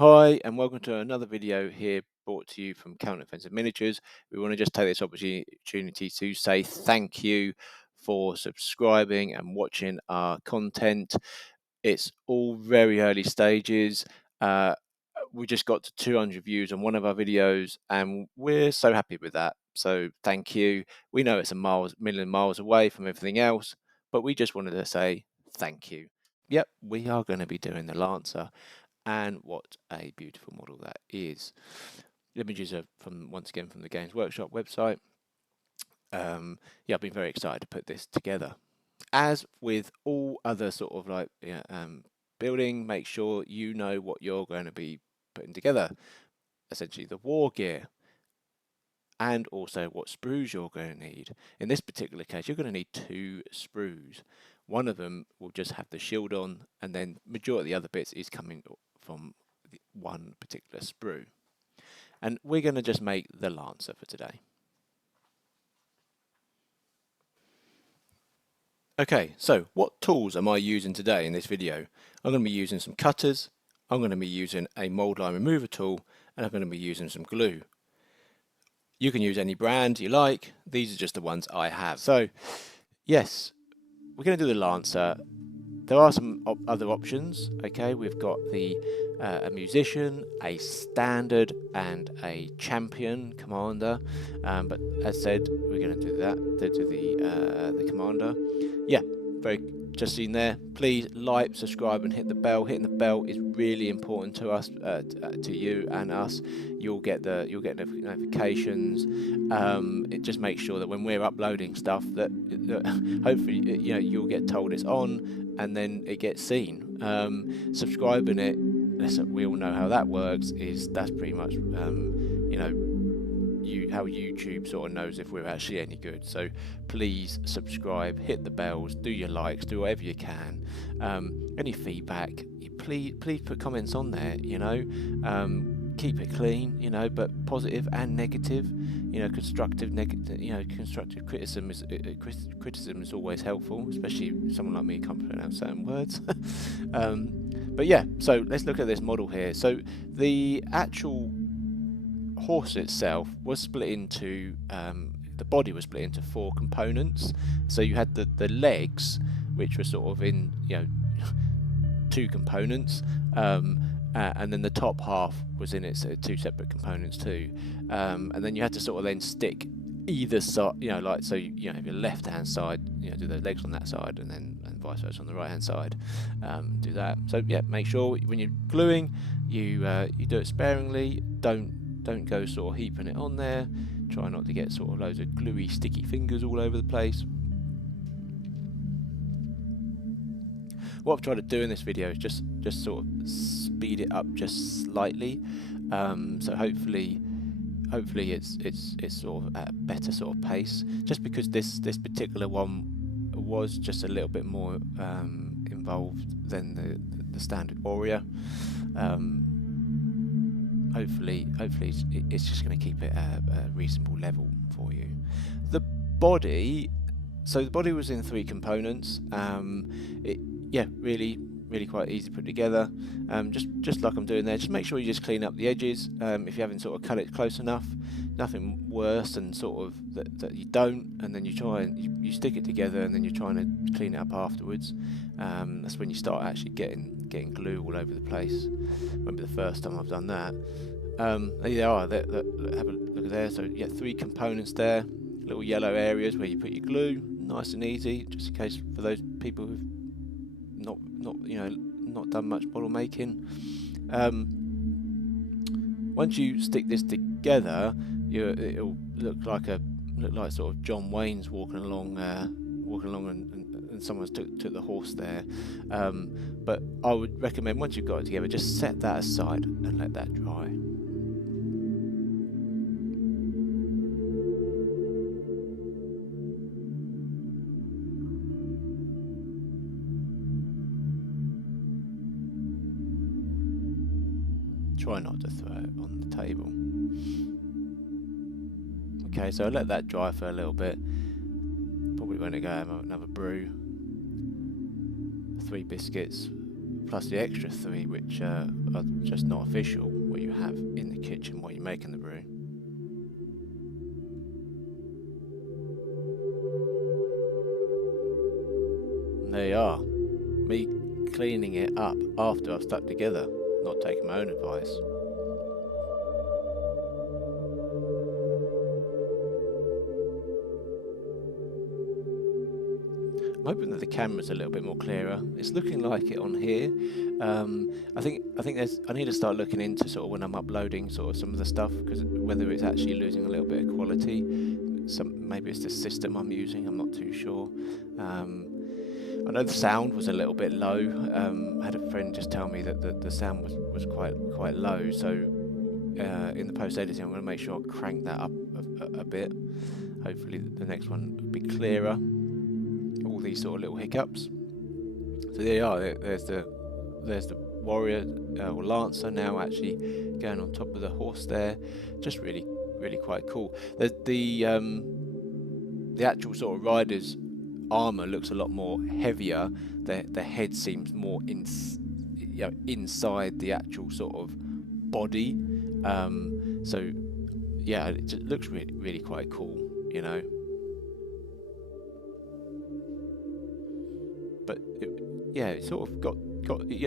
Hi and welcome to another video here brought to you from Counter Offensive Miniatures. We want to just take this opportunity to say thank you for subscribing and watching our content. It's all very early stages. We just got to 200 views on one of our videos and we're so happy with that. So thank you. We know it's a million miles away from everything else, but we just wanted to say thank you. Yep, we are going to be doing the Lancer. And what a beautiful model that is. The images are once again from the Games Workshop website. Yeah, I've been very excited to put this together. As with all other sort of like building, make sure you know what you're going to be putting together. Essentially the war gear, and also what sprues you're going to need. In this particular case, you're going to need 2 sprues. One of them will just have the shield on, and then majority of the other bits is coming from one particular sprue. And we're going to just make the Lancer for today. Okay, so what tools am I using today in this video? I'm going to be using some cutters, I'm going to be using a mold line remover tool, and I'm going to be using some glue. You can use any brand you like, these are just the ones I have. So, yes, we're going to do the Lancer. There are some other options. Okay, we've got a musician, a standard, and a champion commander. But as said, we're going to do that. To do the commander. Yeah, just seen there. Please like, subscribe, and hit the bell. Hitting the bell is really important to us, to you and us. You'll get notifications. It just makes sure that when we're uploading stuff, that hopefully you'll get told it's on, and then it gets seen. Subscribing it, we all know how that works. That's pretty much how YouTube sort of knows if we're actually any good. So please subscribe, hit the bells, do your likes, do whatever you can. Any feedback, please put comments on there. Keep it clean, but positive and negative. Constructive criticism is always helpful, especially someone like me can't pronounce certain words. But yeah, so let's look at this model here. So the actual horse itself was split into the body was split into 4 components. So you had the legs, which were sort of in 2 components, and then the top half was in its 2 separate components too, and then you had to sort of then stick either side, if your left hand side, do the legs on that side, and vice versa on the right hand side, do that. So yeah, make sure when you're gluing, you do it sparingly. Don't go sort of heaping it on there. Try not to get sort of loads of gluey, sticky fingers all over the place. What I've tried to do in this video is just sort of speed it up just slightly. So hopefully it's sort of at a better sort of pace. Just because this particular one was just a little bit more involved than the standard warrior. Hopefully it's just going to keep it at a reasonable level for you. The body was in 3 components. Really quite easy to put together. Just like I'm doing there, just make sure you just clean up the edges. If you haven't sort of cut it close enough, nothing worse than sort of that you don't, and then you try and you stick it together, and then you're trying to clean it up afterwards. That's when you start actually getting glue all over the place. Won't be the first time I've done that. There they are. Have a look at there. So yeah, 3 components there, little yellow areas where you put your glue, nice and easy. Just in case for those people who've not done much model making. Once you stick this together, it'll look like sort of John Wayne's walking along, and someone's took the horse there. But I would recommend, once you've got it together, just set that aside and let that dry. Try not to throw it on the table. Okay, so I'll let that dry for a little bit. Probably want to go have another brew. 3 biscuits, plus the extra 3 which are just not official, what you have in the kitchen while you're making the brew. And there you are, me cleaning it up after I've stuck together, not taking my own advice. I'm hoping that the camera's a little bit more clearer. It's looking like it on here. I think I need to start looking into sort of when I'm uploading sort of some of the stuff, because whether it's actually losing a little bit of quality. Maybe it's the system I'm using, I'm not too sure. I know the sound was a little bit low. I had a friend just tell me that the sound was quite low, so in the post editing I'm going to make sure I crank that up a bit. Hopefully the next one will be clearer. All these sort of little hiccups. So there you are. There's the warrior or lancer now actually going on top of the horse there. Just really quite cool. The actual sort of rider's armor looks a lot more heavier. The head seems more inside the actual sort of body. So yeah, it just looks really quite cool, you know. But it sort of got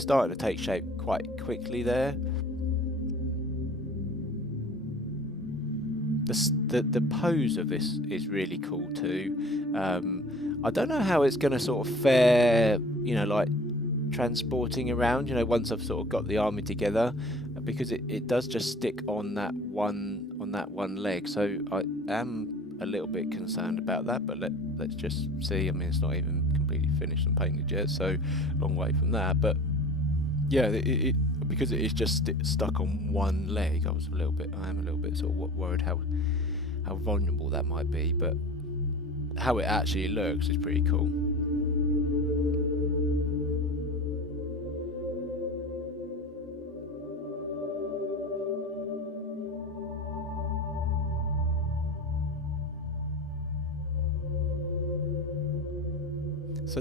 started to take shape quite quickly there. The pose of this is really cool too. I don't know how it's going to sort of fare, you know, like transporting around, you know, once I've sort of got the army together, because it does just stick on that one leg. So I am a little bit concerned about that, but let's just see. I mean, it's not even completely finished and painted yet, so long way from that. But yeah, because it is just stuck on one leg, I am a little bit sort of worried how vulnerable that might be, but how it actually looks is pretty cool. So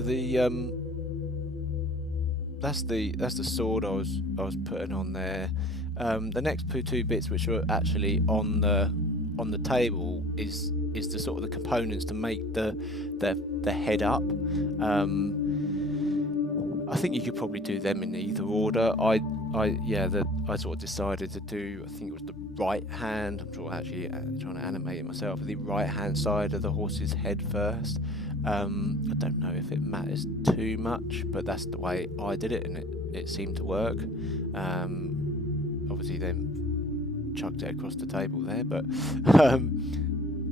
that's the sword I was putting on there. The next two bits which are actually on the table is the sort of the components to make the head up. I think you could probably do them in either order. I sort of decided to do, I think it was the right hand. I'm sort of actually trying to animate it myself. The right hand side of the horse's head first. I don't know if it matters too much, but that's the way I did it, and it seemed to work. Obviously then chucked it across the table there, but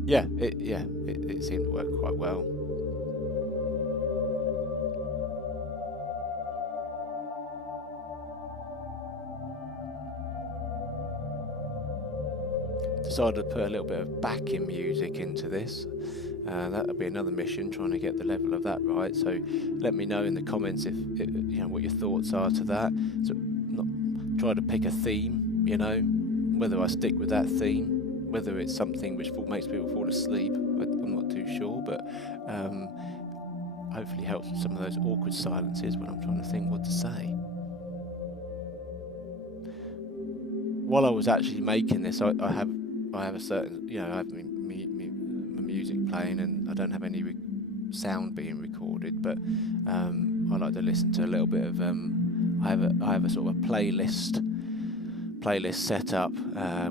it seemed to work quite well. Decided to put a little bit of backing music into this. That'll be another mission, trying to get the level of that right. So let me know in the comments if you know what your thoughts are to that. So try to pick a theme, you know, whether I stick with that theme, whether it's something which makes people fall asleep. I'm not too sure, but hopefully helps with some of those awkward silences when I'm trying to think what to say. While I was actually making this, I have a certain, you know, I have my music playing, and I don't have any sound being recorded, but I like to listen to a little bit of I have a sort of a playlist set up,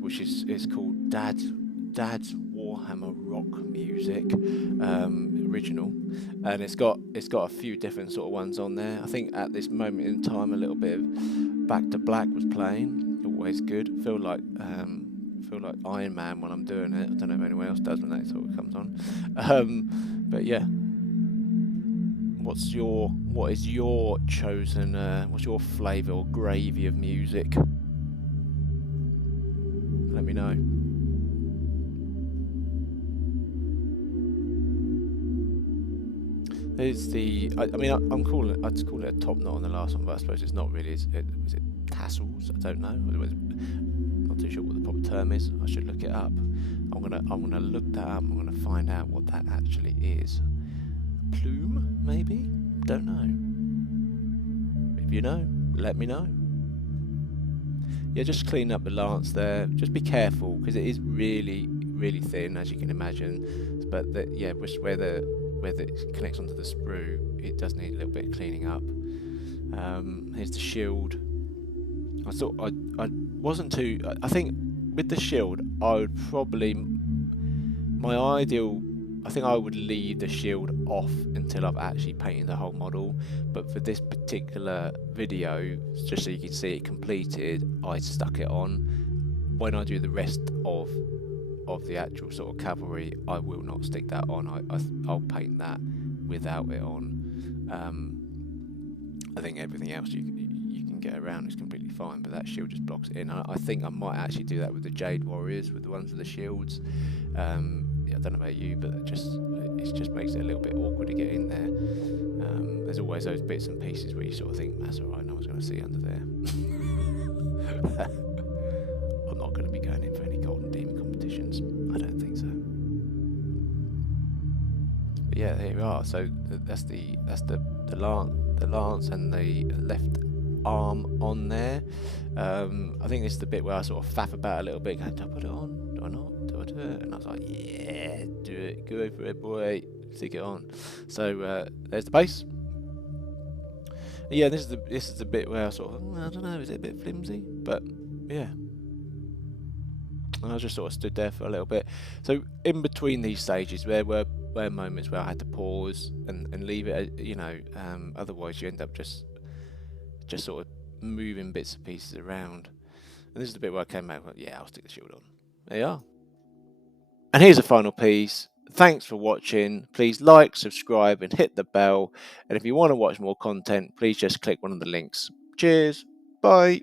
which is called Dad's Warhammer Rock Music original, and it's got a few different sort of ones on there. I think at this moment in time a little bit of Back to Black was playing, always good. Feel like Iron Man when I'm doing it. I don't know if anyone else does when that sort of comes on. But yeah, what is your chosen? What's your flavour or gravy of music? Let me know. There's I'd call it a top knot on the last one, but I suppose it's not really. Was it tassels? I don't know. Not too sure what the proper term is. I should look it up. I'm gonna look that up. I'm gonna find out what that actually is. Plume, maybe? Don't know. If you know, let me know. Yeah, just clean up the lance there. Just be careful because it is really, really thin, as you can imagine. But yeah, just where it connects onto the sprue, it does need a little bit of cleaning up. Here's the shield. I thought I wasn't too. I think with the shield, I would probably I think I would leave the shield off until I've actually painted the whole model. But for this particular video, just so you can see it completed, I stuck it on. When I do the rest of the actual sort of cavalry, I will not stick that on. I'll paint that without it on. I think everything else you can get around is completely fine, but that shield just blocks it in. I think I might actually do that with the Jade Warriors, with the ones with the shields. Yeah, I don't know about you, but it just makes it a little bit awkward to get in there. There's always those bits and pieces where you sort of think, that's alright, no one's going to see under there. I'm not going to be going in for any Golden Demon competitions. I don't think so. But yeah, there you are. So that's the lance and the left arm on there. I think this is the bit where I sort of faff about a little bit, going, do I put it on? Do I not? Do I do it? And I was like, yeah, do it. Go for it, boy. Stick it on. So there's the base. Yeah, this is the bit where I sort of, I don't know, is it a bit flimsy? But yeah. And I just sort of stood there for a little bit. So in between these stages, there were moments where I had to pause and leave it, you know. Otherwise, you end up just sort of moving bits and pieces around. And this is the bit where I came back, like, yeah, I'll stick the shield on. There you are. And here's a final piece. Thanks for watching. Please like, subscribe, and hit the bell. And if you want to watch more content, please just click one of the links. Cheers. Bye.